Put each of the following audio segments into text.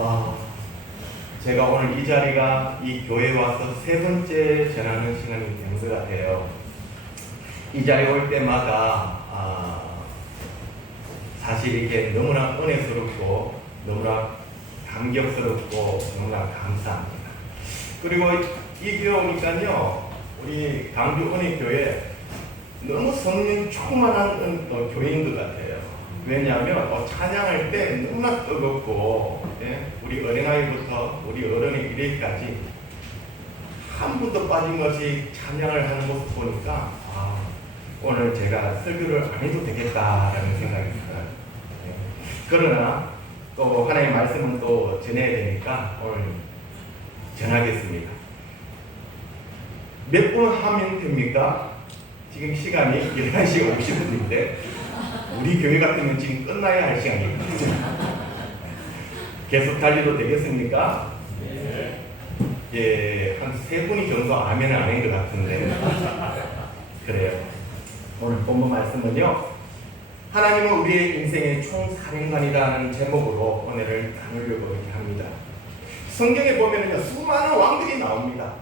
어, 제가 오늘 이 자리가 이 교회에 와서 세 번째 전하는 시간이 되는 것 같아요. 이 자리에 올 때마다 사실 이게 너무나 은혜스럽고 너무나 감격스럽고 너무나 감사합니다. 그리고 이 교회 오니까요, 우리 강주 은혜교회 너무 성령 충만한 교회인 것 같아요. 왜냐하면 찬양할 때 너무나 뜨겁고, 우리 어린아이부터 우리 어른이 이래까지 한 분도 빠짐없이 찬양을 하는 모습 보니까 오늘 제가 설교를 안 해도 되겠다라는 생각이 들어요. 그러나 또 하나님의 말씀은 또 전해야 되니까 오늘 전하겠습니다. 몇 분 하면 됩니까? 지금 시간이 11시 50분인데 우리 교회 같으면 지금 끝나야 할 시간이거든요. 계속 달려도 되겠습니까? 네. 예, 한 3분이 정도 아멘을 안 한 것 같은데 그래요. 오늘 본문 말씀은요, 하나님은 우리의 인생의 총사령관이라는 제목으로 오늘을 나누려고 이렇게 합니다. 성경에 보면은요, 수많은 왕들이 나옵니다.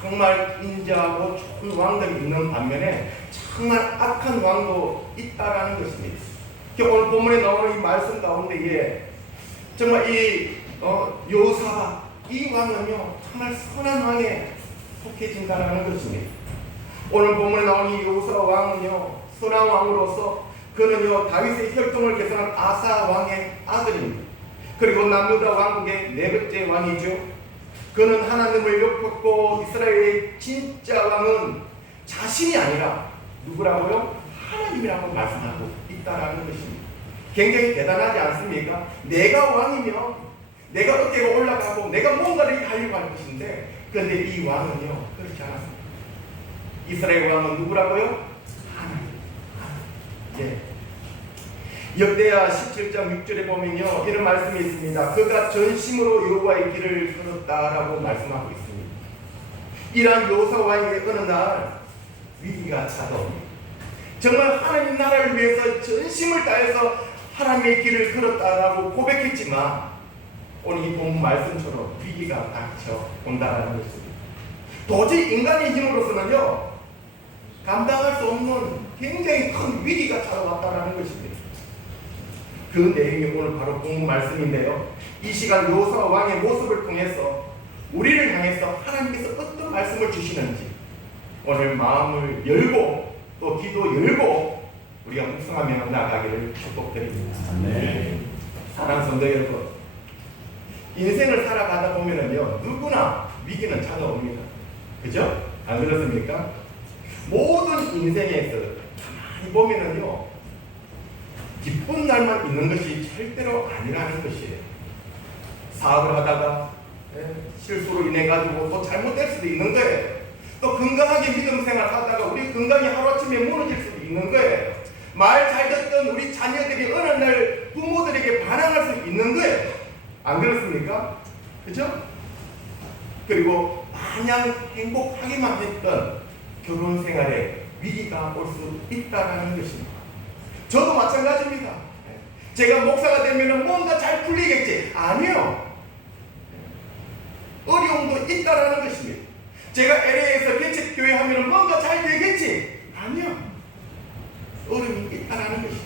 정말 인자하고 좋은 왕들이 있는 반면에 정말 악한 왕도 있다라는 것입니다. 오늘 본문에 나오는 이 말씀 가운데에 정말 이 요사박 이 왕은요 정말 선한 왕에 속해진다라는 것입니다. 오늘 본문에 나오는 이 요사 왕은요 선한 왕으로서 그는요 다윗의 혈통을 계승한 아사 왕의 아들입니다. 그리고 남유다 왕국의 4번째 왕이죠. 그는 하나님을 욕했고 이스라엘의 진짜 왕은 자신이 아니라 누구라고요? 하나님이라고 말씀하고 있다라는 것입니다. 굉장히 대단하지 않습니까? 내가 왕이면 내가 어깨가 올라가고 내가 뭔가를 하려고 할 것인데, 그런데 이 왕은요 그렇지 않았습니다. 이스라엘 왕은 누구라고요? 하나님. 예. 역대하 17장 6절에 보면요 이런 말씀이 있습니다. 그가 전심으로 여호와의 길을 걸었다라고 말씀하고 있습니다. 이러한 요사 왕의 어느 날 위기가 찾아옵니다. 정말 하나님 나라를 위해서 전심을 다해서 하나님의 길을 걸었다라고 고백했지만 오늘 이 본 말씀처럼 위기가 닥쳐온다는 것입니다. 도저히 인간의 힘으로서는요 감당할 수 없는 굉장히 큰 위기가 찾아왔다는 것입니다. 그 내용이 오늘 바로 본 말씀인데요, 이 시간 요사 왕의 모습을 통해서 우리를 향해서 하나님께서 어떤 말씀을 주시는지 오늘 마음을 열고 또 기도 열고 우리가 묵상하며 나가기를 축복드립니다. 네. 사랑하는 성도 여러분, 인생을 살아가다 보면은요 누구나 위기는 찾아옵니다. 그죠? 안 그렇습니까? 모든 인생에서 가만히 보면은요 기쁜 날만 있는 것이 절대로 아니라는 것이에요. 사업을 하다가 실수로 인해 가지고 또 잘못될 수도 있는 거예요. 또 건강하게 믿음 생활 하다가 우리 건강이 하루아침에 무너질 수도 있는 거예요. 말 잘 듣던 우리 자녀들이 어느 날 부모들에게 반항할 수 있는 거예요. 안 그렇습니까? 그죠? 그리고 마냥 행복하기만 했던 결혼 생활에 위기가 올 수 있다는 것입니다. 저도 마찬가지입니다. 제가 목사가 되면 뭔가 잘 풀리겠지? 아니요. 어려움도 있다라는 것입니다. 제가 LA에서 개척교회 하면 뭔가 잘 되겠지? 아니요. 어려움이 있다라는 것입니다.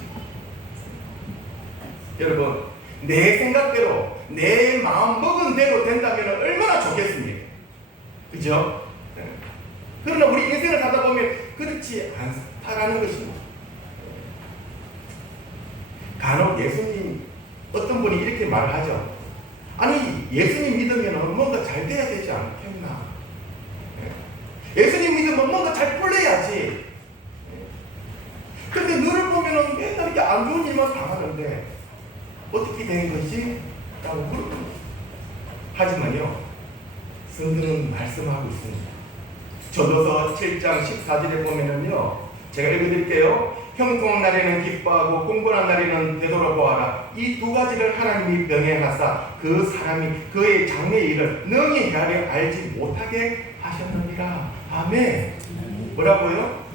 여러분, 내 생각대로 내 마음 먹은 대로 된다면 얼마나 좋겠습니까? 그죠? 그러나 우리 인생을 살다 보면 그렇지 않다라는 것입니다. 간혹 예수님 어떤 분이 이렇게 말하죠. 아니 예수님 믿으면 뭔가 잘 돼야 되지 않겠나? 예수님 믿으면 뭔가 잘 풀려야지. 그런데 너를 보면 맨날 이렇게 안 좋은 일만 당하는데 어떻게 된 것이? 라고 물어봅니다. 하지만요 성경은 말씀하고 있습니다. 저도서 7장 14절에 보면은요 제가 읽어드릴게요. 형통한 날에는 기뻐하고 공고한 날에는 되돌아보아라. 이 두 가지를 하나님이 병행하사 그 사람이 그의 장래의 일을 능히 헤아려 알지 못하게 하셨느니라. 아멘. 뭐라고요?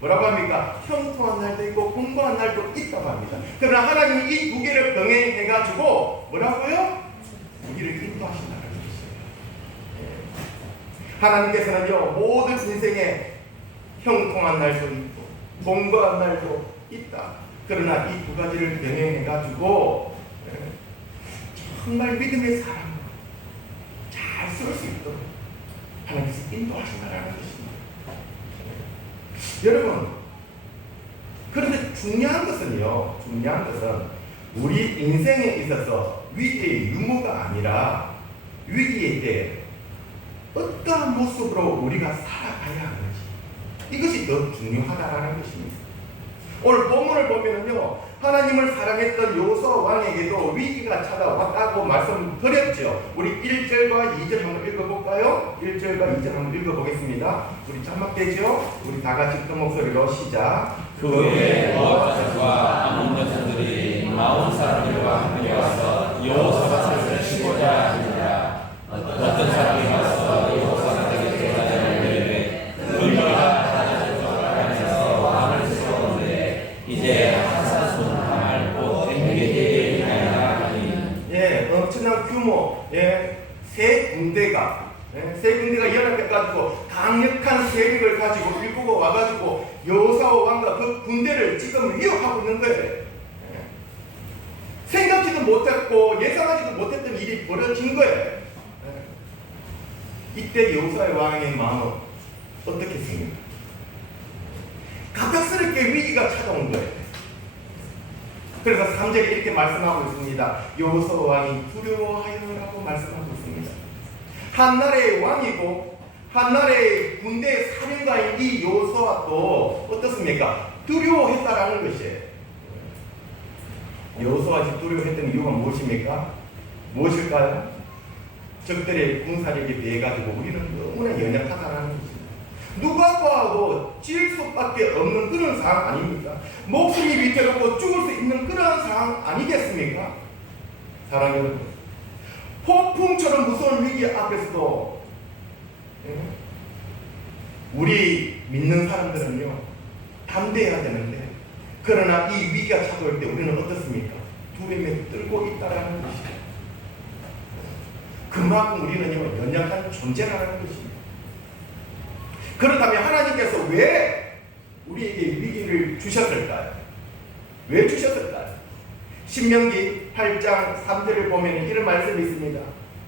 뭐라고 합니까? 형통한 날도 있고 공고한 날도 있다고 합니다. 그러나 하나님이 이 두 개를 병행해가지고 뭐라고요? 우리를 인도하신다는 것이에요. 하나님께서는요, 모든 인생에 형통한 날도 있고 동거한 날도 있다. 그러나 이 두 가지를 병행해가지고 정말 믿음의 사람으로 잘 설 수 있도록 하나님께서 인도하신다는 것입니다. 여러분, 그런데 중요한 것은 우리 인생에 있어서 위기의 유무가 아니라 위기의 때 어떠한 모습으로 우리가 살아가야 하는지, 이것이 더 중요하다라는 것입니다. 오늘 본문을 보면은요, 하나님을 사랑했던 여호수아 왕에게도 위기가 찾아왔다고 말씀드렸죠. 우리 1절과 2절 한번 읽어볼까요? 1절과 2절 한번 읽어보겠습니다. 우리 자막되죠? 우리 다 같이 큰 목소리로 시작. 그 후에 모압자들과 아몬 여자들이 마온 사람들과 함께 와서 여호사밧을 치고자 하니라. 어떤 사람이 와서 여호사밧에게 제사장을 내리되 그가 하나님께서 왕을 세웠는데 이제 하사손 왕을 곧 엠에게 되게 하리라 하니. 엄청난 규모, 세 군대가 연합해가지고 강력한 세력을 가지고 일구고 와가지고 여호수아 왕과 그 군대를 지금 위협하고 있는 거예요. 생각지도 못했고 예상하지도 못했던 일이 벌어진 거예요. 이때 여호수아 왕의 마음은 어떻겠습니까? 갑작스럽게 위기가 찾아온 거예요. 그래서 3절에 이렇게 말씀하고 있습니다. 여호수아 왕이 두려워하여라고 말씀하고 있습니다. 한 나라의 왕이고 한 나라의 군대 사령관인 이 여호수아도 어떻습니까? 두려워했다라는 것이에요. 여호수아가 두려워했던 이유가 무엇입니까? 무엇일까요? 적들의 군사력에 비해 가지고 우리는 너무나 연약하다라는 것입니다. 누가 봐도 질 수밖에 없는 그런 상황 아닙니까? 목숨이 위태롭고 죽을 수 있는 그런 상황 아니겠습니까? 사랑하는 여러분, 폭풍처럼 무서운 위기 앞에서도 우리 믿는 사람들은요, 담대해야 되는데, 그러나 이 위기가 찾아올 때 우리는 어떻습니까? 두려움에 떨고 있다라는 것이죠. 그만큼 우리는요, 연약한 존재라는 것입니다. 그렇다면 하나님께서 왜 우리에게 위기를 주셨을까요? 왜 주셨을까요? 신명기 8장 3절을 보면 이런 말씀이 있습니다.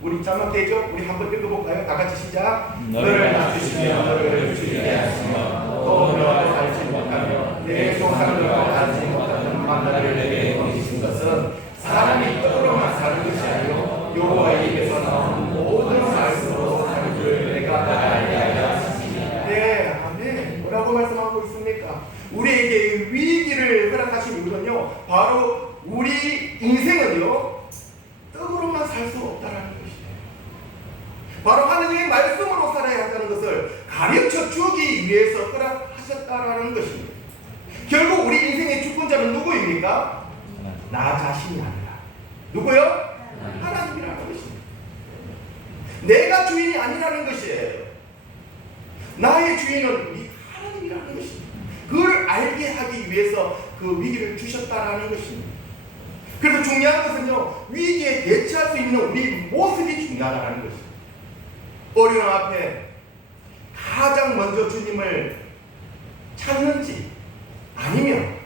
우리 자막되죠? 우리 한번 읽어볼까요? 다 같이 시작. 너를 낮추시며 너를 주시게 하시며 또 너를 알지 못하며 내 조상들과 알지 못하는 만나를 내게 보이신 것은 사람이 떡으로만 사는 것이 아니요 여호와의 입에서 나오는 모든 말씀으로 사는 줄 내가 알게 하여 하시니라. 네, 아멘. 뭐라고 말씀하고 있습니까? 우리에게 위기를 허락하신 이유는요, 바로 우리 인생은요, 떡으로만 살 수 없다라는 것이에요. 바로 하나님의 말씀으로 살아야 한다는 것을 가르쳐 주기 위해서 허락하셨다라는 것입니다. 결국 우리 인생의 주권자는 누구입니까? 나 자신이 아니라 누구요? 하나님이라는 것입니다. 내가 주인이 아니라는 것이에요. 나의 주인은 우리 하나님이라는 것입니다. 그걸 알게 하기 위해서 그 위기를 주셨다라는 것입니다. 그래서 중요한 것은요, 위기에 대처할 수 있는 우리 모습이 중요하다는 것입니다. 어려움 앞에 가장 먼저 주님을 찾는지 아니면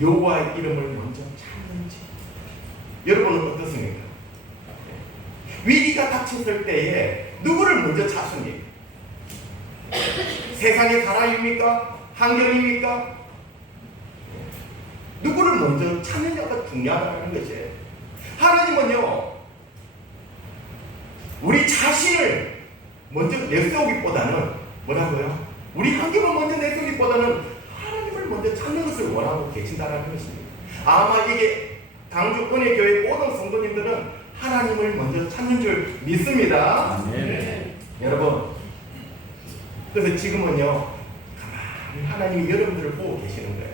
여호와의 이름을 먼저 찾는지, 여러분은 어떻습니까? 위기가 닥쳤을 때에 누구를 먼저 찾습니까? 세상의 사람입니까? 환경입니까? 누구를 먼저 찾느냐가 중요하다는 것이에요. 하나님은요, 우리 자신을 먼저 내세우기보다는 뭐라고요? 우리 환경을 먼저 내세우기보다는 하나님을 먼저 찾는 것을 원하고 계신다는 것입니다. 아마 이게 당주 은혜교회 모든 성도님들은 하나님을 먼저 찾는 줄 믿습니다. 네. 여러분, 그래서 지금은요, 가만히 하나님이 여러분들을 보고 계시는 거예요.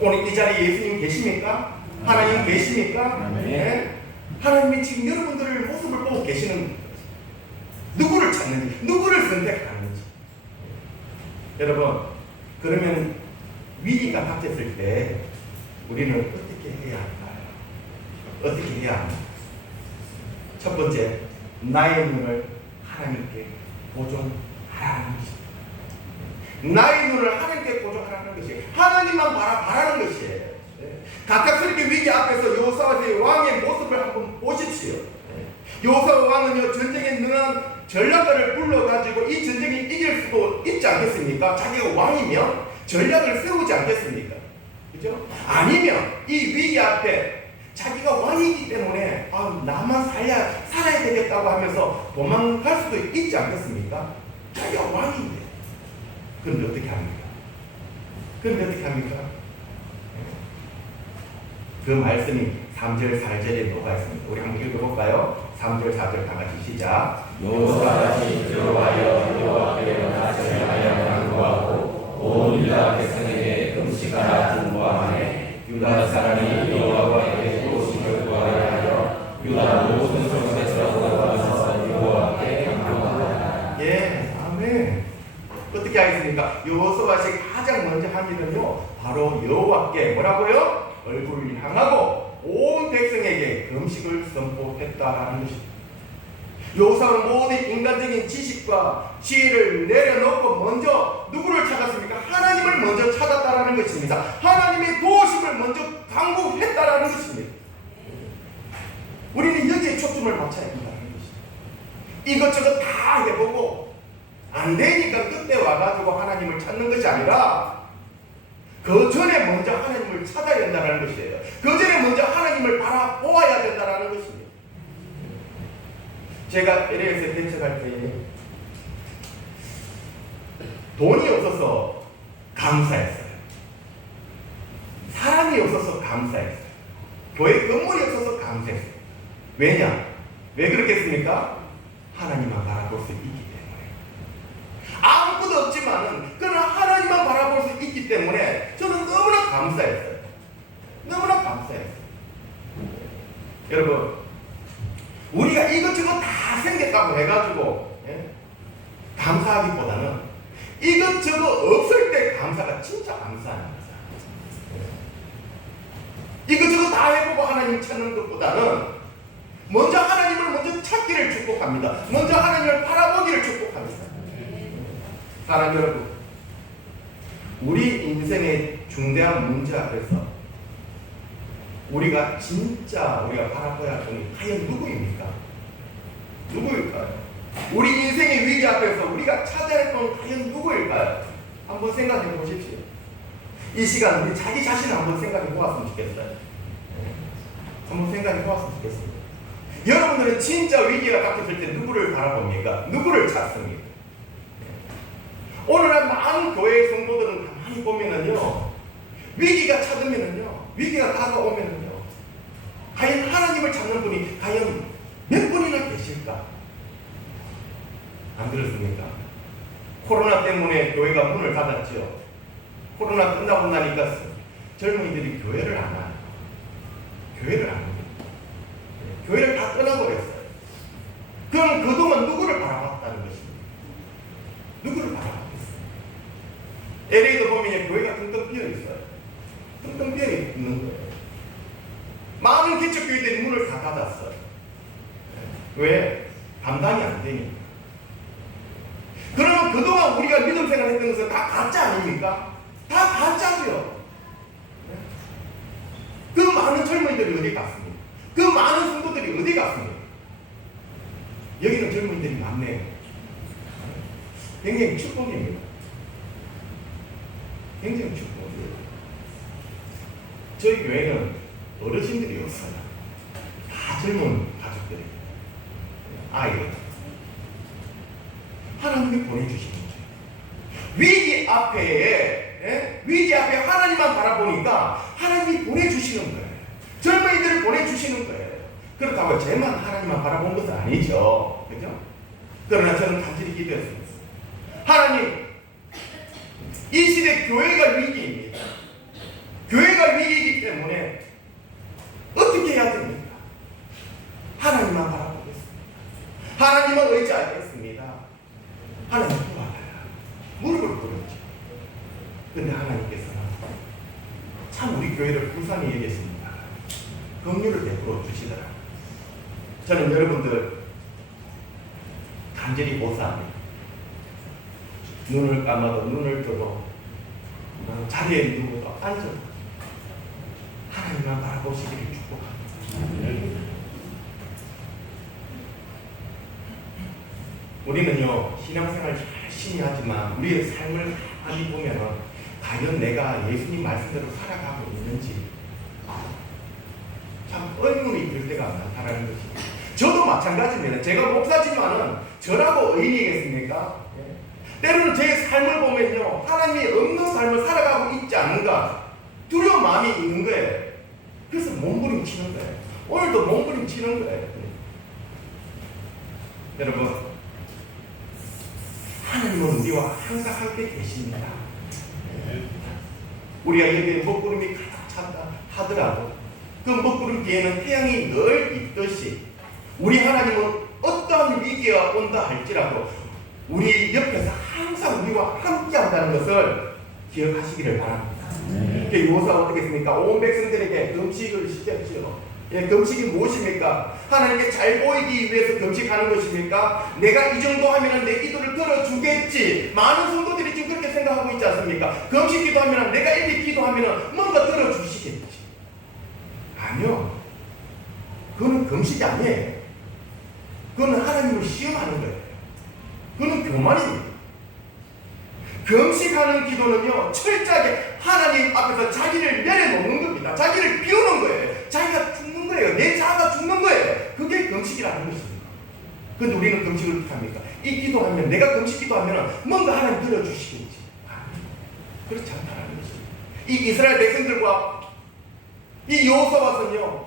오늘 이 자리에 예수님 계십니까? 하나님 계십니까? 네. 하나님이 지금 여러분들의 모습을 보고 계시는 거예요. 누구를 찾는지, 누구를 선택하는지. 여러분, 그러면 위기가 닥쳤을 때 우리는 어떻게 해야 할까요? 어떻게 해야 합니까? 첫 번째, 나의 눈을 하나님께 고정하라는 것입니다. 나의 눈을 하나님께 고정하라는 것이 하나님만 바라는 것이에요. 갑작스럽게 위기 앞에서 여호사밧의 왕의 모습을 한번 보십시오. 여호사밧 왕은요, 전쟁에 능한 전략가를 불러가지고 이 전쟁에 이길 수도 있지 않겠습니까? 자기가 왕이면 전략을 세우지 않겠습니까? 그죠? 아니면 이 위기 앞에 자기가 왕이기 때문에 나만 살아야 되겠다고 하면서 도망갈 수도 있지 않겠습니까? 자기가 왕인데. 그런데 어떻게 합니까? 그 말씀이 3절, 4절에 녹아 있습니다. 우리 한번 읽어볼까요? 3절, 4절 다 같이 시작. 여호사밧이 들어와여 여호와께 나아가며 간구하고 온 유다 백성에게 금식하라 중보하매 유다 사람이 여호와께 도우심을 구하려 하여 유다 모든 성읍에서 모여서 여호와께 간구하라. 예, 아멘. 어떻게 하겠습니까? 여호사밧이 가장 먼저 한 일은요, 바로 여호와께 뭐라고요? 얼굴을 향하고 온 백성에게 금식을 선포했다라는 것입니다. 여호사밧은 모든 인간적인 지식과 지혜를 내려놓고 먼저 누구를 찾았습니까? 하나님을 먼저 찾았다라는 것입니다. 하나님의 도우심을 먼저 간구했다라는 것입니다. 우리는 여기에 초점을 맞춰야 한다는 것입니다. 이것저것 다 해보고 안 되니까 그때 와가지고 하나님을 찾는 것이 아니라 그 전에 먼저 하나님을 찾아야 된다는 것이에요. 그 전에 먼저 하나님을 바라보아야 된다는 것입니다. 제가 LA에서 대책할 때에 돈이 없어서 감사했어요. 사람이 없어서 감사했어요. 교회 건물이 없어서 감사했어요. 왜냐? 왜 그렇겠습니까? 하나님만 바라볼 수 있기 때문에. 아무것도 없지만은 그러나 하나님만 바라볼 수 있기 때문에 저는 너무나 감사했어요. 너무나 감사했어요. 여러분, 우리가 이것저것 다 생겼다고 해가지고 감사하기보다는 이것저것 없을 때 감사가 진짜 감사한 거죠. 이것저것 다 해보고 하나님 찾는 것보다는 먼저 하나님을 먼저 찾기를 축복합니다. 먼저 하나님을 바라보기를 축복합니다. 사랑 여러분, 우리 인생의 중대한 문제 앞에서 우리가 바라봐야 할 분이 과연 누구입니까? 누구일까요? 우리 인생의 위기 앞에서 우리가 찾아야 할 분 과연 누구일까요? 한번 생각해 보십시오. 이 시간 우리 자기 자신을 한번 생각해 보았으면 좋겠어요. 한번 생각해 보았으면 좋겠습니다. 여러분들은 진짜 위기가 닥쳤을 때 누구를 바라봅니까? 누구를 찾습니까? 오늘날 많은 교회 성도들은 가만히 보면은요, 위기가 찾으면은요, 위기가 다가오면은요, 과연 하나님을 찾는 분이 과연 몇 분이나 계실까? 안 그렇습니까? 코로나 때문에 교회가 문을 닫았죠. 코로나 끝나고 나니까 젊은이들이 교회를 안 와요. 교회를 안 와요. 교회를 다 떠나버렸어요. 그럼 그동안 누구를 바라봤다는 것입니다. 누구를 바라봤겠어요? LA도 보면 교회가 텅텅 비어 있어요. 텅텅 비어 있는 거예요. 많은 개척교회들이 문을 다 닫았어요. 왜? 감당이 안 되니까. 그러면 그동안 우리가 믿음 생활했던 것은 다 가짜 아닙니까? 다 가짜죠. 그 많은 젊은이들이 어디 갔습니까? 그 많은 성도들이 어디 갔습니까? 여기는 젊은이들이 많네요. 굉장히 축복입니다. 굉장히 축복이에요. 저희 교회는 어르신들이 없어요. 다 젊은 가족들이에요. 아이들. 하나님이 보내주시는 거죠. 위기 앞에 하나님만 바라보니까 하나님이 보내주시는 거예요. 젊은이들을 보내주시는 거예요. 그렇다고 쟤만 하나님만 바라본 것은 아니죠. 그죠? 그러나 저는 간절히 기도했습니다. 하나님, 이 시대 교회가 위기입니다. 교회가 위기이기 때문에 어떻게 해야 됩니까? 하나님만 바라보겠습니다. 하나님을 의지하겠습니다. 하나님 도와달라. 무릎을 꿇었죠. 근데 하나님께서는 참 우리 교회를 불쌍히 여겼습니다. 긍휼을 베풀어 주시더라. 저는 여러분들 간절히 보사합니다. 눈을 감아도 눈을 뜨고 자리에 누워도 앉아도 하나님만 바라보시기를 축복합니다. 우리는요 신앙생활 열심히 하지만 우리의 삶을 가만히 보면 과연 내가 예수님 말씀대로 살아가고 있는지 참 의문이 들 때가 많다라는 것입니다. 저도 마찬가지입니다. 제가 목사지만은 저라고 의인이겠습니까? 때로는 제 삶을 보면요 하나님이 없는 삶을 살아가고 있지 않은가 두려운 마음이 있는 거예요. 그래서 몸부림치는 거예요. 오늘도 몸부림치는 거예요. 여러분 하나님은 우리와 항상 함께 계십니다. 우리가 여기에 먹구름이 가득 찬다 하더라도 그 먹구름 뒤에는 태양이 늘 있듯이 우리 하나님은 어떠한 위기가 온다 할지라도 우리 옆에서 항상 우리와 함께 한다는 것을 기억하시기를 바랍니다. 요사가 어떻게 했습니까? 온 백성들에게 금식을 시켰죠. 금식이 무엇입니까? 하나님께 잘 보이기 위해서 금식하는 것입니까? 내가 이 정도 하면 내 기도를 들어주겠지. 많은 성도들이 지금 그렇게 생각하고 있지 않습니까? 금식 기도하면 내가 이렇게 기도하면 뭔가 들어주시겠지. 아니요. 그거는 금식이 아니에요. 그거는 하나님을 시험하는 거예요. 그거는 교만입니다. 금식하는 기도는요 철저하게 하나님 앞에서 자기를 내려놓는 겁니다. 자기를 비우는 거예요. 자기가 죽는 거예요. 내 자아가 죽는 거예요. 그게 금식이라는 것입니다. 그런데 우리는 금식을 어떻게 합니까? 이 기도하면 내가 금식 기도하면 뭔가 하나님 들어주시겠지. 그렇지 않다는 것입니다. 이 이스라엘 백성들과 이 여호수아와는요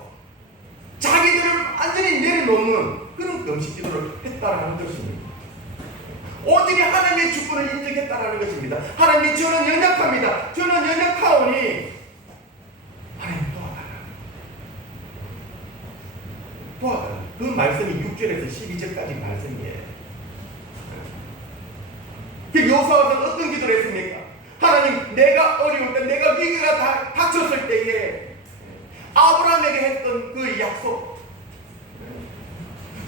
자기들을 완전히 내려놓는 그런 금식 기도를 했다라는 것입니다. 오직 하나님의 주권을 인정했다라는 것입니다. 하나님 저는 연약합니다. 저는 연약하오니 하나님 도와달라. 그 말씀이 6절에서 12절까지 말씀이에요. 그 여호수아는 어떤 기도를 했습니까? 하나님 내가 어려울 때 내가 위기가 닥쳤을 때에 아브라함에게 했던 그 약속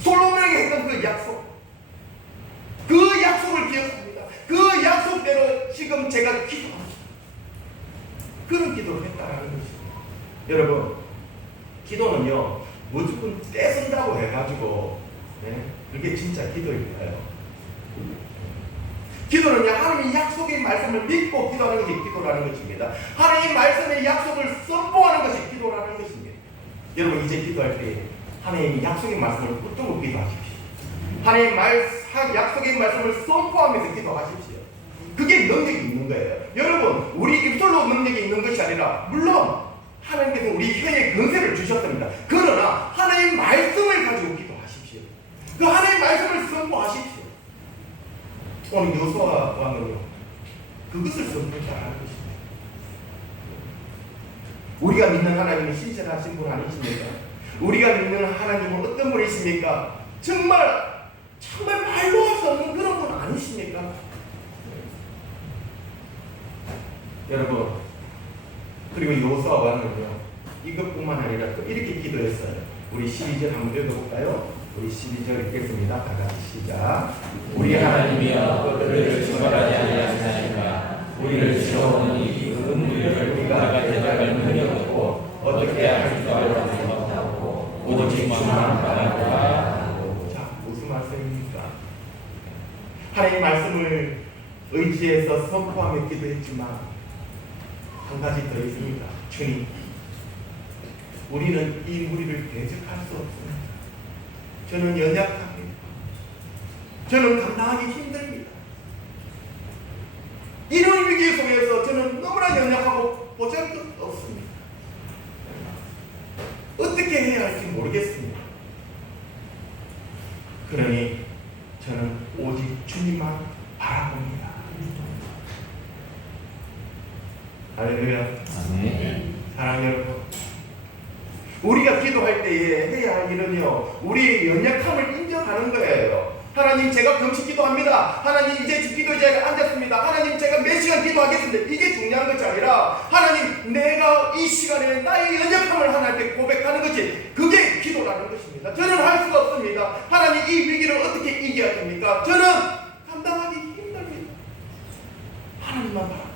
솔로몬에게 했던 그 약속 그 약속을 기억합니다. 그 약속대로 지금 제가 기도합니다. 그런 기도를 했다라는 것입니다. 여러분 기도는요 무조건 떼쓴다고 해가지고 그게 진짜 기도일까요? 기도는요 하나님의 약속의 말씀을 믿고 기도하는 것이 기도라는 것입니다. 하나님의 말씀의 약속을 선포하는 것이 기도라는 것입니다. 여러분 이제 기도할 때 하나님의 약속의 말씀을 붙들고 기도하십시오. 하나님의 약속의 말씀을 선포하면서 기도하십시오. 그게 능력이 있는 거예요. 여러분 우리 입술로 능력이 있는 것이 아니라 물론 하나님께서 우리 혀에 권세를 주셨습니다. 그러나 하나님의 말씀을 가지고 기도하십시오. 그 하나님의 말씀을 선포하십시오. 오늘 여호수아 왕은요 그것을 선포했다는 것입니다. 우리가 믿는 하나님은 신실하신 분 아니십니까? 우리가 믿는 하나님은 어떤 분이십니까? 정말 말로 할 수 없는 그런 분 아니십니까? 여러분 그리고 여호수아 왕은요 이것뿐만 아니라 또 이렇게 기도했어요. 우리 12절 한번 읽어볼까요? 우리 12절 읽겠습니다. 다 같이 시작. 우리 하나님이여 그들을 증언하지 아니하시나이까 우리를 지켜오니 그 우리를 우리가 대적할 능력이 없고 어떻게 할 줄 알지 못하고 오직 주만 바라보라. 자 무슨 말씀입니까? 하나님의 말씀을 의지해서 선포하며 기도했지만 한 가지 더 있습니다. 주님 우리는 이 무리를 대적할 수 없습니다. 저는 연약합니다. 저는 감당하기 힘듭니다. 이런 위기 속에서 저는 너무나 연약하고 보잘것없습니다. 어떻게 해야 할지 모르겠습니다. 그러니 저는 오직 주님만 바라봅니다. 할렐루야. 아멘. 사랑하는 여러분, 우리가 기도할 때에 해야 할 일은요 우리의 연약함을 인정하는 거예요. 하나님 제가 금식 기도합니다. 하나님 이제 기도 자리에 앉았습니다. 하나님 제가 몇 시간 기도하겠습니다. 이게 중요한 것이 아니라 하나님 하나님, 내가 이 시간에 나의 연약함을 하나님께 고백하는 것이 그게 기도라는 것입니다. 저는 할 수가 없습니다. 하나님, 이 위기를 어떻게 이겨야 됩니까? 저는 감당하기 힘듭니다. 하나님만 바라고,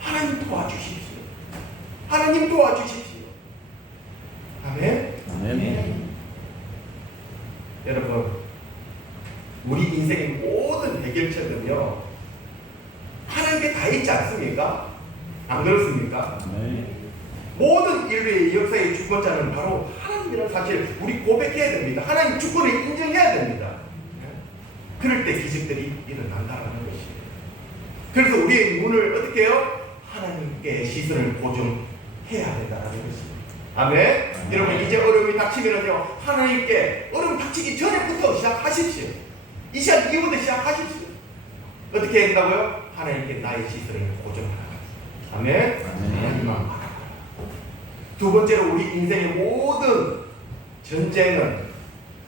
하나님 도와주십시오. 하나님 도와주십시오. 아멘. 아멘. 여러분, 우리 인생의 모든 해결책은요 하나님께 다 있지 않습니까? 안 그렇습니까? 모든 인류의 역사의 주권자는 바로 하나님이라는 사실 우리 고백해야 됩니다. 하나님 주권을 인정해야 됩니다. 그럴 때 기적들이 일어난다는 것이에요. 그래서 우리의 눈을 어떻게 해요? 하나님께 시선을 고정해야 된다는 것입니다. 아멘. 여러분, 이제 어려움이 닥치면요 하나님께 어려움 닥치기 전에부터 시작하십시오. 이 시간 이후부터 시작하십시오. 어떻게 해야 된다고요? 하나님께 나의 시선을 고정하라. 아멘. 하나님만 바라라. 두 번째로, 우리 인생의 모든 전쟁은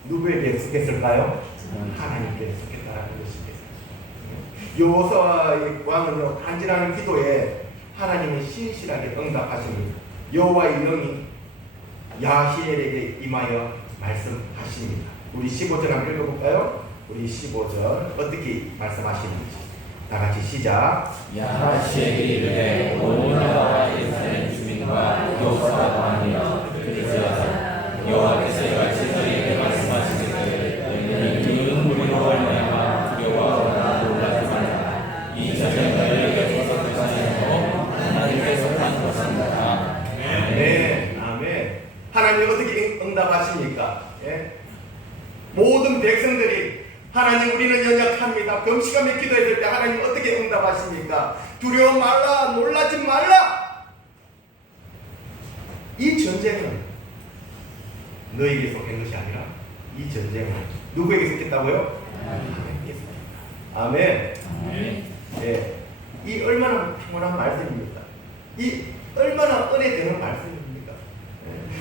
누구에게 속했을까요? 하나님께 속했다는 것입니다. 여호수아의 왕은요 간절한 기도에 하나님은 신실하게 응답하십니다. 여호와의 영이 야히엘에게 임하여 말씀하십니다. 우리 15절 한번 읽어볼까요? 우리 15절 어떻게 말씀하시는지 다 같이 시작. 야시에게 이르되 온 유다와 예루살렘 주민과 여호수아가 하며 그리하사 여호와께서 열방들에게 말씀하시기를 너희는 무리로 말미암아 두려워하거나 놀라지 말라. 이 전쟁은 너희에게서 끝나지 않고 하나님께서 한 것입니다. 네, 아멘. 하나님 어떻게 응답하십니까? 예? 모든 백성들이 하나님, 우리는 연약합니다. 금식하며 기도했을 때 하나님 어떻게 응답하십니까? 두려워 말라, 놀라지 말라. 이 전쟁은 너에게 속한 것이 아니라 이 전쟁은 누구에게 속했다고요? 하나님께 속했다. 아멘. 예, 이 얼마나 평온한 말씀입니까? 이 얼마나 은혜 되는 말씀입니까?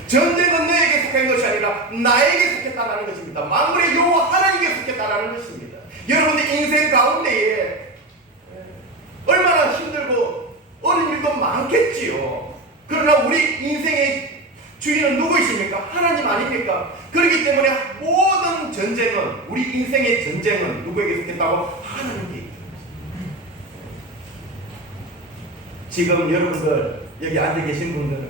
전쟁은 너에게 속한 것이 아니라 나에게 속했다는 것입니다. 만물의 여호와 하나님께 속했다는 것입니다. 여러분의 인생 가운데에 얼마나 힘들고 어려운 일도 많겠지요. 그러나 우리 인생의 주인은 누구이십니까? 하나님 아닙니까? 그렇기 때문에 모든 전쟁은, 우리 인생의 전쟁은 누구에게 속했다고? 하나님께 있습니다. 지금 여러분들 여기 앉아 계신 분들은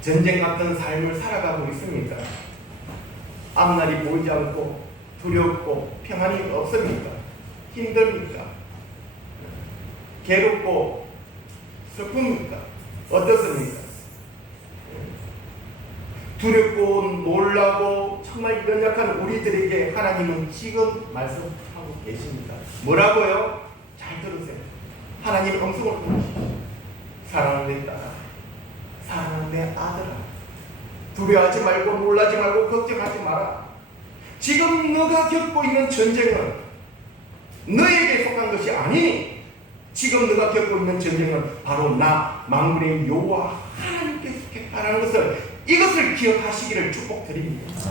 전쟁 같은 삶을 살아가고 있습니까? 앞날이 보이지 않고 두렵고 평안이 없습니까? 힘듭니까? 괴롭고 슬픕니까? 어떻습니까? 두렵고 놀라고 정말 연약한 우리들에게 하나님은 지금 말씀하고 계십니다. 뭐라고요? 잘 들으세요. 하나님 음성을 들으십시오. 사랑하는 내 딸아, 사랑하는 내 아들아, 두려워하지 말고 놀라지 말고 걱정하지 마라. 지금 너가 겪고 있는 전쟁은 너에게 속한 것이 아니니 지금 너가 겪고 있는 전쟁은 바로 나 만물의 여호와 하나님께 속했다는 것을, 이것을 기억하시기를 축복드립니다.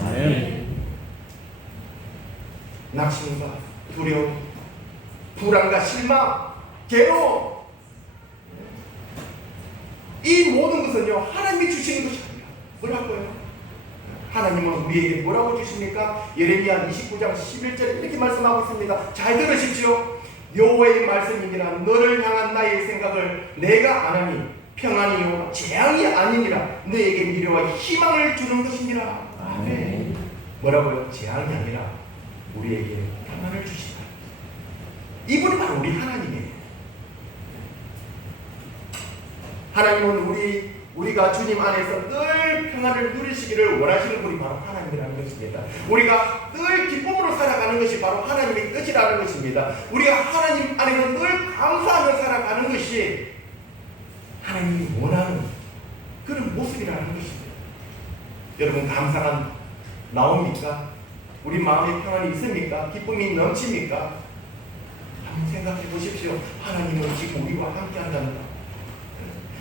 낙심과 두려움, 불안과 실망, 괴로움, 이 모든 것은요 하나님이 주시는 것이 아니라 뭐라고요? 하나님은 우리에게 뭐라고 주십니까? 예레미야 29장 11절에 이렇게 말씀하고 있습니다. 잘 들으십시오. 여호와의 말씀이니라. 너를 향한 나의 생각을 내가 아나니 평안이요 재앙이 아니니라. 너에게 미래와 희망을 주는 것이니라. 아멘. 뭐라고요? 재앙이 아니라 우리에게 평안을 주시다. 이분이 바로 우리 하나님이에요. 하나님은 우리가 주님 안에서 늘 평안을 누리시기를 원하시는 분이 바로 하나님이라는 것입니다. 우리가 늘 기쁨으로 살아가는 것이 바로 하나님의 뜻이라는 것입니다. 우리가 하나님 안에서 늘 감사하며 살아가는 것이 하나님이 원하는 그런 모습이라는 것입니다. 여러분, 감사가 나옵니까? 우리 마음에 평안이 있습니까? 기쁨이 넘칩니까? 한번 생각해 보십시오. 하나님은 지금 우리와 함께 한다는,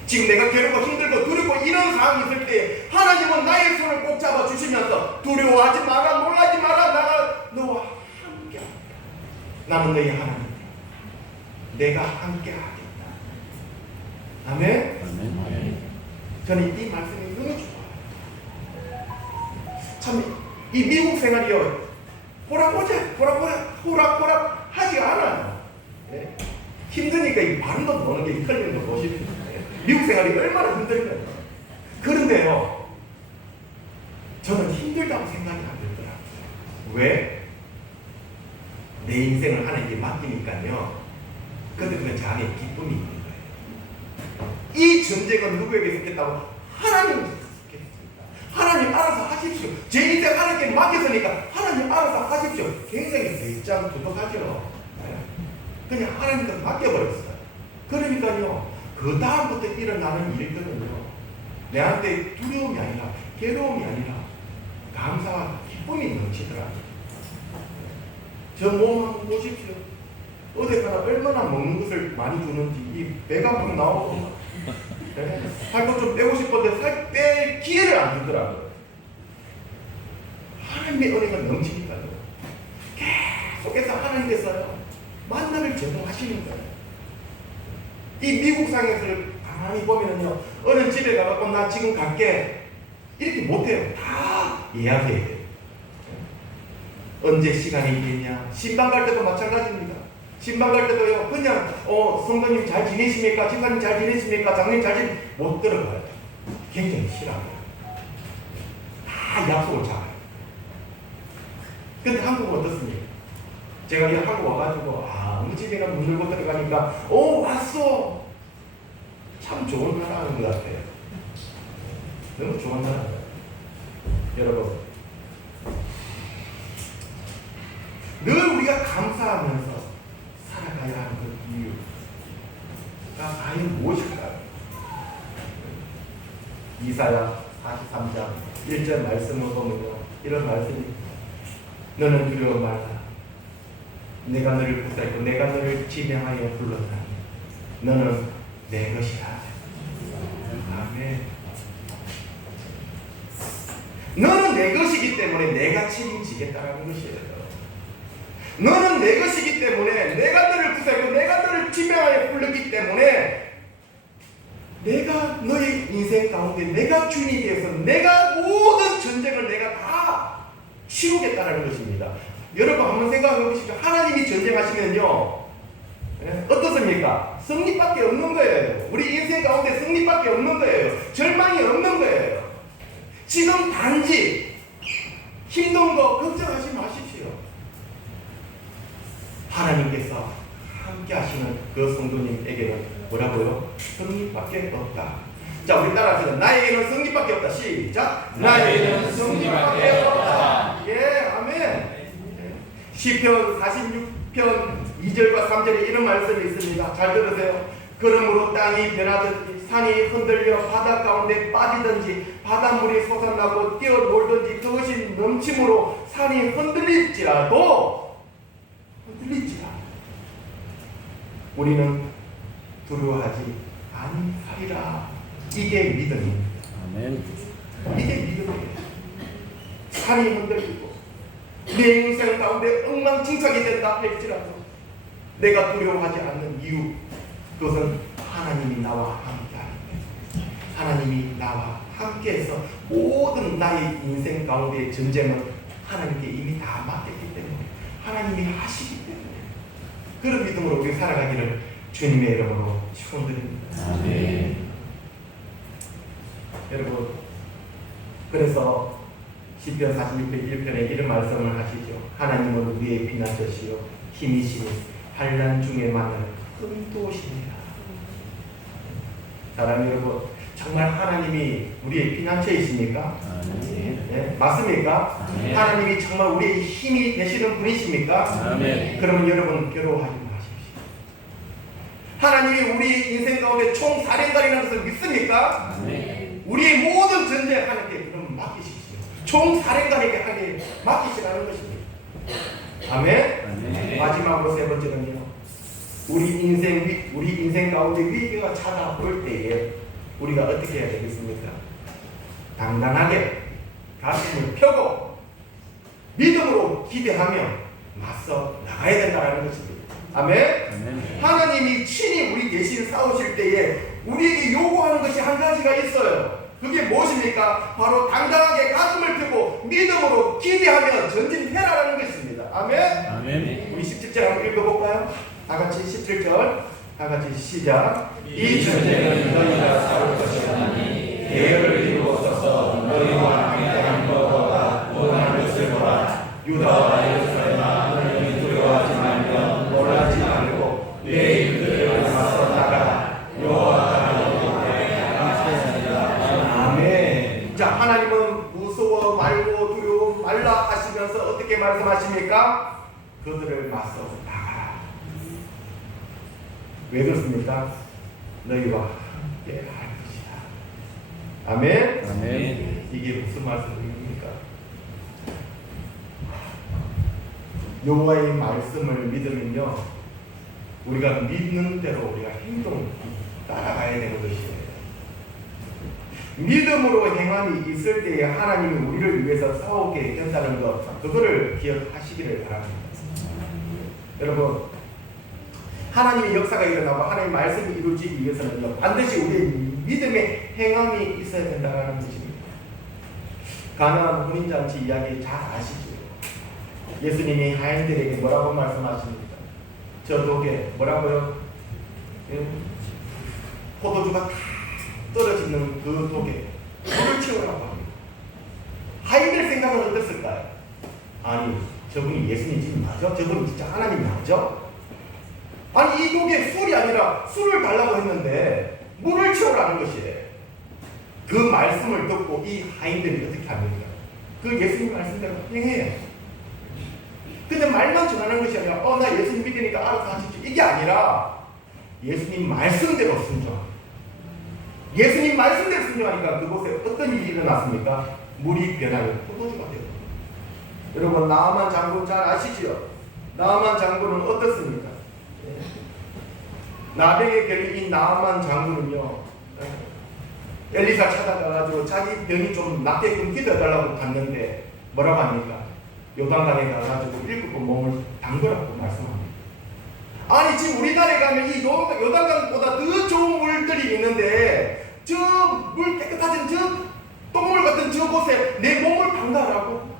지금 내가 괴롭고 힘들고 두렵고 이런 상황이 있을 때 하나님은 나의 손을 꼭 잡아 주시면서 두려워하지 마라, 놀라지 마라, 나가 너와 함께 하겠다. 나는 너의 하나님, 내가 함께 하겠다. 아멘. 아멘. 저는 이 말씀이 너무 좋아요. 참 이 미국 생활이요, 호락호락 하지가 않아요. 예? 힘드니까 이 발음도 노는 게 틀리는 거 보시면 미국 생활이 얼마나 힘들까요? 그런데요, 저는 힘들다고 생각이 안 들더라고요. 왜? 내 인생을 하나님께 맡기니까요. 근데 그건 제 안에 기쁨이 있는 거예요. 이 전쟁은 누구에게 속했다고? 하나님께 속했습니다. 하나님 알아서 하십시오. 제 인생 하나님께 맡겼으니까 하나님 알아서 하십시오. 굉장히 배짱 두둑하죠. 그냥 하나님께 맡겨버렸어요. 그러니까요, 그 다음부터 일어나는 일들은요, 내한테 두려움이 아니라 괴로움이 아니라 감사와 기쁨이 넘치더라고요. 저 몸 한번 보십시오. 어디 가나 얼마나 먹는 것을 많이 주는지 이 배가 막 나오고, 네? 살도 좀 빼고 싶은데 살 뺄 기회를 안 주더라고요. 하나님의 은혜가 넘치니까요. 계속해서 하나님께서요, 만나를 제공하시는 거예요. 이 미국 상에서를 가만히 보면은요, 어느 집에 가갖고 나 지금 갈게 이렇게 못해요. 다 예약해야 돼요. 언제 시간이 있겠냐. 신방 갈 때도 마찬가지입니다. 신방 갈 때도요, 그냥 성도님 잘 지내십니까? 집사님 잘 지내십니까? 장님 못 들어가요. 굉장히 싫어요. 다 약속을 잡아요. 근데 한국은 어떻습니까? 제가 이 한국 와가지고 아무 집이나 문 열고 들어가니까 왔어. 참 좋은 나라인 것 같아요. 너무 좋은 나라예요. 여러분, 늘 우리가 감사하면서 살아가야 하는 그 이유가 과연 무엇일까요? 이사야 43장 1절 말씀을 보면요, 이런 말씀이, 너는 두려워 말라. 내가 너를 구사했고 내가 너를 지명하여 불렀다니 너는 내 것이라. 아멘. 너는 내 것이기 때문에 내가 책임지겠다는 것이에요. 너는 내 것이기 때문에 내가 너를 구사했고 내가 너를 지명하여 불렀기 때문에 내가 너의 인생 가운데 내가 주인이 되어서 내가 모든 전쟁을 내가 다 치르겠다는 것입니다. 여러분 한번 생각해 보십시오. 하나님이 전쟁하시면요, 어떻습니까? 승리밖에 없는 거예요. 우리 인생 가운데 승리밖에 없는 거예요. 절망이 없는 거예요. 지금 단지 힘든 거 걱정하지 마십시오. 하나님께서 함께 하시는 그 성도님에게는 뭐라고요? 승리밖에 없다. 자, 우리 따라하시죠. 나에게는 승리밖에 없다. 시작. 나에게는 승리밖에 없다. 예, 아멘. 시편 46편 2절과 3절에 이런 말씀이 있습니다. 잘 들으세요. 그러므로 땅이 변하든지 산이 흔들려 바다 가운데 빠지든지 바닷물이 솟아나고 뛰어놀든지 그것이 넘침으로 산이 흔들릴지라도 우리는 두려워하지 아니하리라. 이게 믿음입니다. 아멘. 이게 믿음이에요. 산이 흔들리고 내 인생 가운데 엉망진창이 된다 할지라도 내가 두려워하지 않는 이유, 그것은 하나님이 나와 함께하는, 하나님이 나와 함께해서 모든 나의 인생 가운데의 전쟁은 하나님께 이미 다 맡겼기 때문에, 하나님이 하시기 때문에 그런 믿음으로 우리 살아가기를 주님의 이름으로 축원드립니다. 아멘. 여러분, 그래서 시편 46편 1편에 이런 말씀을 하시죠. 하나님은 우리의 피난처시요 힘이시니 환난 중에만을 큰 도시니라. 사랑하는 여러분, 정말 하나님이 우리의 피난처이십니까? 아멘. 네, 맞습니까? 아멘. 하나님이 정말 우리의 힘이 되시는 분이십니까? 아멘. 그러면 여러분 괴로워하지 마십시오. 하나님이 우리 인생 가운데 총사령관이라는 것을 믿습니까? 아멘. 우리의 모든 전쟁 하나님께 그럼 맡기십시오. 총사령관에게 하나님께 맡기시라는 것입니다. 아멘. 아멘. 마지막으로 세 번째는요, 우리 인생 가운데 위기가 찾아올 때에 우리가 어떻게 해야 되겠습니까? 당당하게 가슴을 펴고 믿음으로 기대하며 맞서 나가야 된다는 것입니다. 아멘. 아멘. 하나님이 친히 우리 대신 싸우실 때에 우리에게 요구하는 것이 한 가지가 있어요. 그게 무엇입니까? 바로 당당하게 가슴을 펴고 믿음으로 기대하며 전진해라라는 것입니다. 아멘. 아멘. 우리 17절 한번 읽어볼까요? 다 같이 17절 다 같이 시작. 이 전쟁은 너희가 싸울 것이라니 계획을 이루고 서서 너희와 함께하는 것보다 원하는 것을 보라. 유다와 예루살렘아 너희는 두려워하지 말며 놀라지 말고 내 일들을 맞서 나가라. 여호와가 아멘. 자, 하나님은 무서워 말고 두려워 말라 하시면서 어떻게 말씀하십니까? 그들을 맞서 나가라. 왜 그렇습니까? 너희와 함께 할 것이다. 아멘. 아멘. 이게 무슨 말씀입니까? 여호와의 말씀을 믿으면요, 우리가 믿는 대로 우리가 행동 따라가야 되는 것이에요. 믿음으로 행함이 있을 때에 하나님이 우리를 위해서 싸우게 된다는 것, 그거를 기억하시기를 바랍니다. 여러분, 하나님의 역사가 일어나고 하나님의 말씀이 이루어지기 위해서는 반드시 우리의 믿음의 행함이 있어야 된다는 것입니다. 가나안 혼인잔치 이야기 잘 아시죠? 예수님이 하인들에게 뭐라고 말씀하십니까? 저 독에 뭐라고요? 포도주가 다 떨어지는 그 독에 물을 채우라고 합니다. 하인들 생각은 어땠을까요? 아니, 저분이 예수님 지금 맞아? 저분이 진짜 하나님 맞아? 아니, 이 독에 술이 아니라 술을 달라고 했는데 물을 채우라는 것이에요. 그 말씀을 듣고 이 하인들이 어떻게 합니까? 그 예수님 말씀대로 행해요. 근데 말만 전하는 것이 아니라 나 예수님 믿으니까 알아서 하십시오. 이게 아니라 예수님 말씀대로 순종합니다. 예수님 말씀대로 순종하니까 그곳에 어떤 일이 일어났습니까? 물이 변하여 포도주가 되고. 여러분, 나아만 장군 잘 아시지요? 나아만 장군은 어떻습니까? 나병에 걸린 이 나아만 장군은요, 엘리사 찾아가가지고 자기 병이 좀 낫게끔 기도해달라고 갔는데 뭐라고 합니까? 요단강에 가가지고 7번 몸을 담그라고 말씀합니다. 아니, 지금 우리나라에 가면 이 요단강보다 더 좋은 물들이 있는데 저 물 깨끗하진 저 똥물 같은 저곳에 내 몸을 담가라고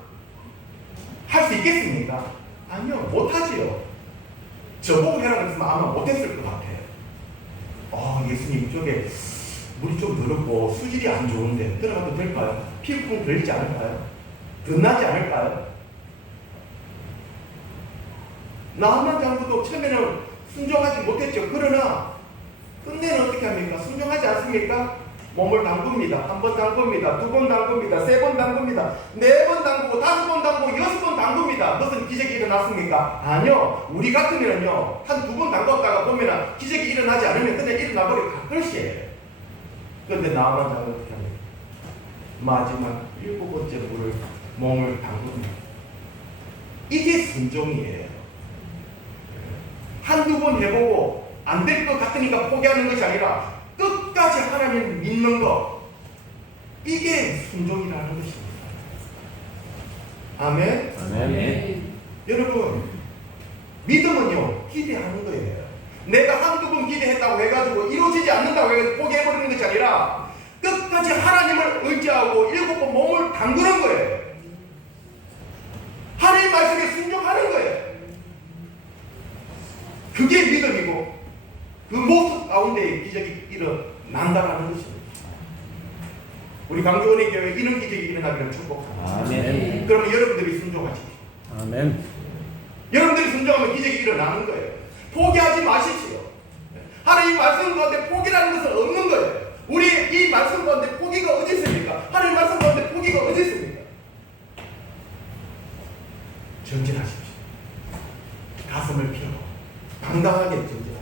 할 수 있겠습니까? 아니요, 못하지요. 저보고 해라고 했으면 아마 못했을 것 같아요. 예수님, 저게 물이 좀 더럽고 수질이 안 좋은데 들어가도 될까요? 피부풍 걸리지 않을까요? 덧나지 않을까요? 나만 장군도 처음에는 순종하지 못했죠. 그러나 끝내는 어떻게 합니까? 순종하지 않습니까? 몸을 담굽니다. 1번 담굽니다. 2번 담굽니다. 3번 담굽니다. 4번 담그고 5번 담그고 6번 담굽니다. 무슨 기적이 일어났습니까? 아니요. 우리 같으면요, 한 2번 담궜다가 보면 기적이 일어나지 않으면 그냥 일어나버리고 갈 것이에요. 그런데 나만 장군 어떻게 합니까? 마지막 7번째 물을 몸을 담굽니다. 이게 순종이에요. 한두 번 해보고 안 될 것 같으니까 포기하는 것이 아니라 끝까지 하나님을 믿는 것, 이게 순종이라는 것입니다. 아멘? 아멘. 여러분, 믿음은요, 기대하는 거예요. 내가 한두 번 기대했다고 해가지고 이루어지지 않는다고 해가지고 포기해버리는 것이 아니라 끝까지 하나님을 의지하고 7번 몸을 담그는 거예요. 하나님 말씀에 순종하는 거예요. 그게 믿음이고 그 모습 가운데 기적이 일어난다는 것입니다. 우리 강조원의 교회 이런 기적이 일어나기를 축복합니다. 아멘. 그러면 여러분들이 순종하십시오. 아멘. 여러분들이 순종하면 기적이 일어나는 거예요. 포기하지 마십시오. 하나님 말씀 가운데 포기라는 것은 없는 거예요. 우리 이 말씀 가운데 포기가 어디 있습니까? 하나님 말씀 가운데 포기가 어디 있습니까? 전진하십시오. 가슴을 펴고 당당하게 전진하십시오.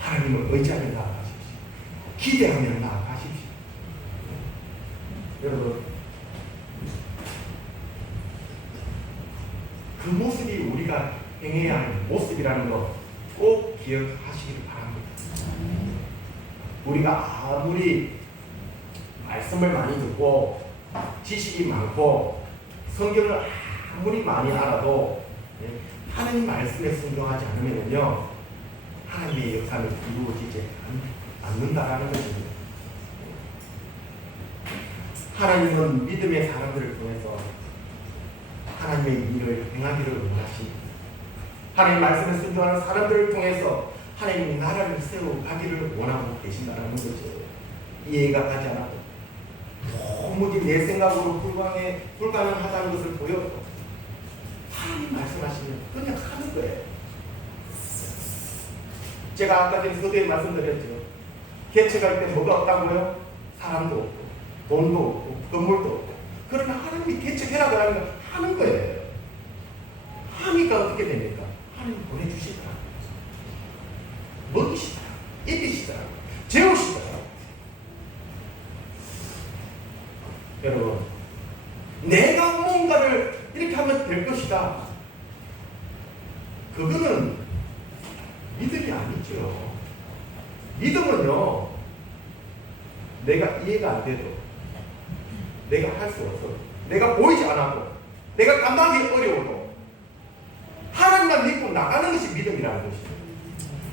하나님을 의지하며 나아가십시오. 기대하며 나아가십시오. 여러분, 그 모습이 우리가 행해야 하는 모습이라는 거 꼭 기억하시기를 바랍니다. 우리가 아무리 말씀을 많이 듣고 지식이 많고 성경을 아무리 많이 알아도 하나님 말씀에 순종하지 않으면요, 하나님의 역사는 이루어지지 않는다라는 것입니다. 하나님은 믿음의 사람들을 통해서 하나님의 일을 행하기를 원하십니다. 하나님 말씀에 순종하는 사람들을 통해서 하나님의 나라를 세워가기를 원하고 계신다는 거죠. 이해가 가지 않아도 도무지 내 생각으로 불가능하다는 것을 보여도 하나님 말씀하시면 그냥 하는 거예요. 제가 아까 전에 서두에 말씀드렸죠. 개척할 때 뭐가 없다고요? 사람도 없고 돈도 없고 건물도 없고. 그러나 하나님이 개척해라 그러면 하는 거예요. 하니까 어떻게 됩니까? 하나님 보내주시더라. 먹이시더라. 입히시더라. 재우시더라. 여러분, 내가 뭔가를 이렇게 하면 될 것이다. 그거는 믿음이 아니죠. 믿음은요, 내가 이해가 안 돼도, 내가 할 수 없어도, 내가 보이지 않아도, 내가 감당하기 어려워도, 하나님만 믿고 나가는 것이 믿음이라는 것이에요.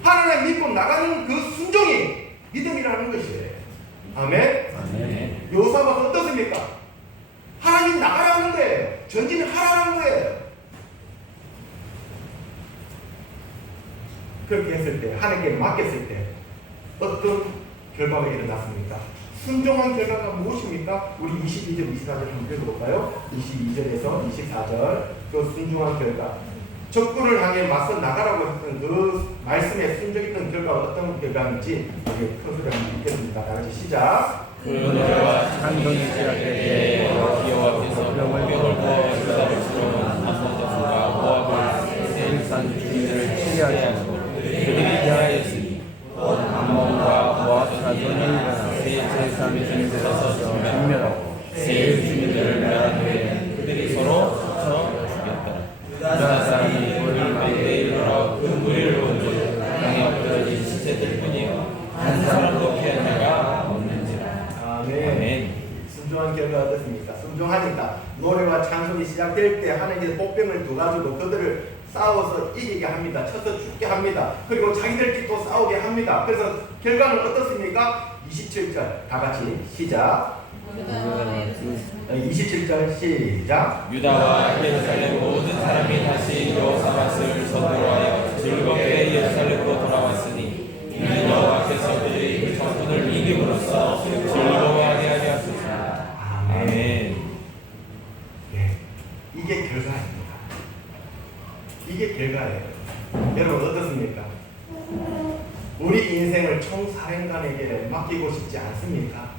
하나님 믿고 나가는 그 순종이 믿음이라는 것이에요. 아멘? 아멘. 요사가 어떻습니까? 하나님 나가라는 거예요. 전진하라는 거예요. 그렇게 했을 때, 하나님께 맡겼을 때 어떤 결과가 일어났습니까? 순종한 결과가 무엇입니까? 우리 22절, 24절 한번 읽어볼까요? 22절에서 24절 그 순종한 결과, 적군을 향해 맞서 나가라고 했던 그 말씀에 순종했던 결과가 어떤 결과인지 우리 큰 소리 한번 읽겠습니다. 다 같이 시작. 그 노래와 찬송이 시작될 때 여호와께서 병을 부어 유다를 치러온 암몬자들과 모압을 세일산 주민들을 치리하시고 그들이 피하였으니 암몬과 모압 사전이 일어나 세일산 주민들에서 전멸하고 세일 주민들을 멸한 후에 그들이 서로 붙어 죽였더라. 유다 사람이 돌을 만들에 이르러 그 무리를 본즉 땅에 엎드러진 시체들 뿐이요 한 사람도 피한 자가 없는지라. 아멘. 순종한 결과 어떻습니까? 순종하니까 노래와 찬송이 시작될 때 하나님께서 복병을 두가지고 그들을 싸워서 이기게 합니다. 쳐서 죽게 합니다. 그리고 자기들끼리 또 싸우게 합니다. 그래서 결과는 어떻습니까? 27절 다 같이 시작. 27절 시작. 유다와 예루살렘 모든 사람이 다시 여호사밧을 선두로하여 즐겁게 예루살렘으로 돌아왔으니 이는 여호와께서 그들이 그 적군을 이김으로써 즐거워하게 하게 하소서. 아멘. 네, 이게 결과입니다. 이게 결과예요. 여러분 어떻습니까? 우리 인생을 총사령관에게 맡기고 싶지 않습니까?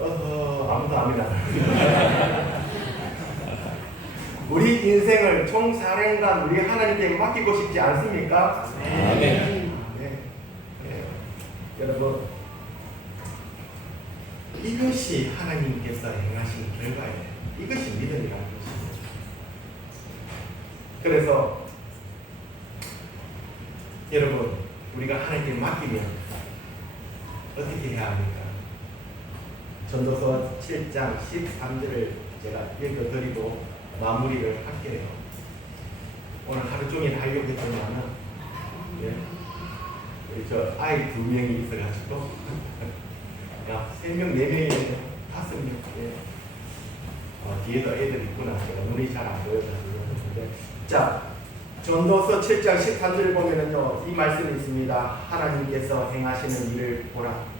아무도 아니라. 우리 인생을 총사령관 우리 하나님께 맡기고 싶지 않습니까? 아멘. 네. 네. 여러분 이것이 하나님께서 행하신 결과예요. 이것이 믿음이라는 것입니다. 그래서 여러분 우리가 하나님께 맡기면 어떻게 해야 합니까? 전도서 7장 13절을 제가 읽어드리고 마무리를 할게요. 오늘 하루 종일 하려고 했더니만은 우리 저 아이 2명이 있어가지고 야 3명, 4명이 5명 뒤에도 애들 있구나. 제가 눈이 잘 안 보여가지고 자 전도서 7장 13절을 보면은요 이 말씀이 있습니다. 하나님께서 행하시는 일을 보라.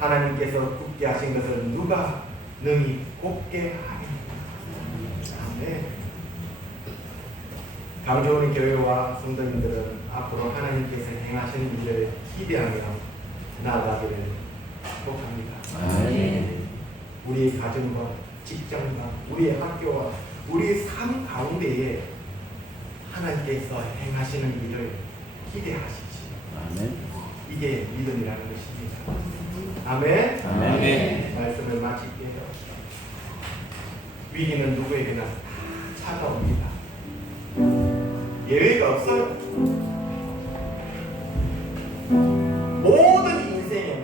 하나님께서 굳게 하신 것을 누가 능히 곱게 하리까. 네. 강조원의 교회와 성도님들은 앞으로 하나님께서 행하시는 일을 기대하며 나아가기를 축복합니다. 네. 우리의 가정과 직장과 우리의 학교와 우리의 삶 가운데에 하나님께서 행하시는 일을 기대하시지. 아멘. 이게 믿음이라는 것입니다. 아멘. 아멘. 말씀을 마칠게요. 위기는 누구에게나 찾아옵니다. 예외가 없어요. 모든 인생에는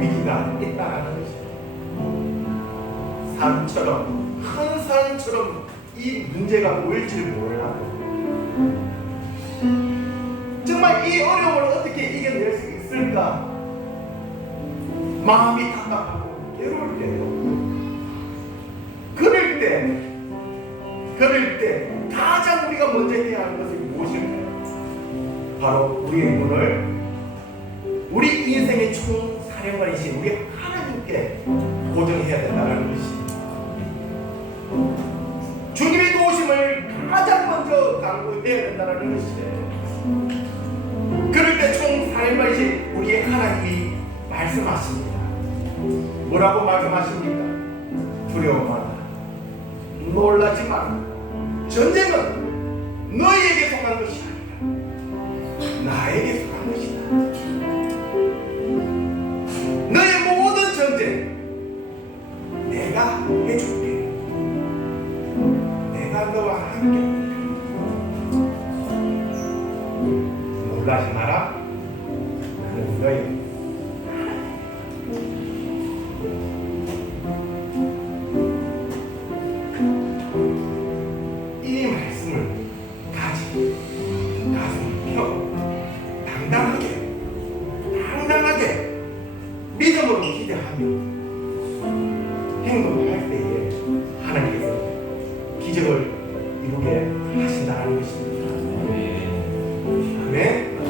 위기가 있다는 것이에요. 산처럼 큰 산처럼 이 문제가 보일지 몰라도 정말 이 어려움을 어떻게 이겨낼 수 있을까? 마음이 답답하고 괴로울 때요. 그럴 때 가장 우리가 먼저 해야 하는 것이 무엇일까요? 바로 우리의 눈을 우리 인생의 총사령관이신 우리 하나님께 고정해야 된다는 것입니다. 주님의 도우심을 가장 먼저 강구해야 된다는 것이에요. 그럴 때 총사령관이신 우리의 하나님이 말씀하십니다. 뭐라고 말씀하십니까? 두려워하라. 놀라지 마라. 전쟁은 너희에게 속한 것이 아니라 나에게 속한 것이다. 너의 모든 전쟁 내가 해줄게. 내가 너와 함께. 놀라지 마라. 나는 너희 이 말씀을 가지고 가슴을 펴고 당당하게 믿음으로 기대하며 행동할 때에 하나님께서 기적을